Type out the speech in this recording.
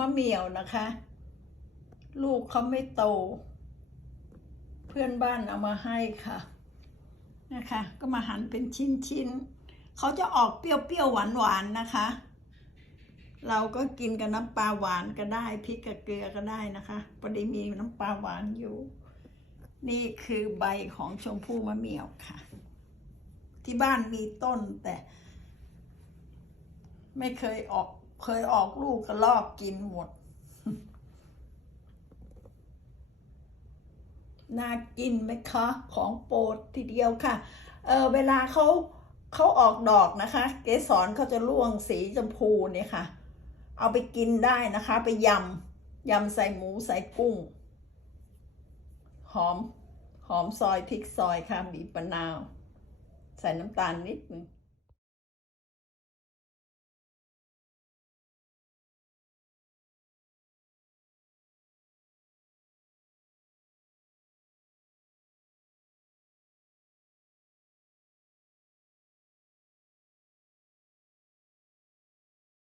มะเหมี่ยวนะคะ ลูกเขาไม่โต เพื่อนบ้านเอามาให้ค่ะ นะคะ ก็มาหั่นเป็นชิ้นๆเขาจะออกเปรี้ยวๆหวานๆนะคะ เราก็กินกับน้ำปลาหวานก็ได้พริกกับเกลือก็ได้นะคะพอดีมีน้ำปลาหวานอยู่ นี่คือใบของชมพู่มะเหมี่ยวค่ะ ที่บ้านมีต้นแต่ ไม่เคยออก เคยออกลูกก็ลอกกินหมด น่ากินไหมคะ ของโปรดทีเดียวค่ะ เออเวลาเขาเขาออกดอกนะคะ เกสรเขาจะร่วงสีชมพูเนี่ยค่ะ เอาไปกินได้นะคะ ไปยำยำใส่หมูใส่กุ้ง หอม หอมซอยพริกซอยค่ะบีบมะนาว ใส่น้ำตาลนิดนึง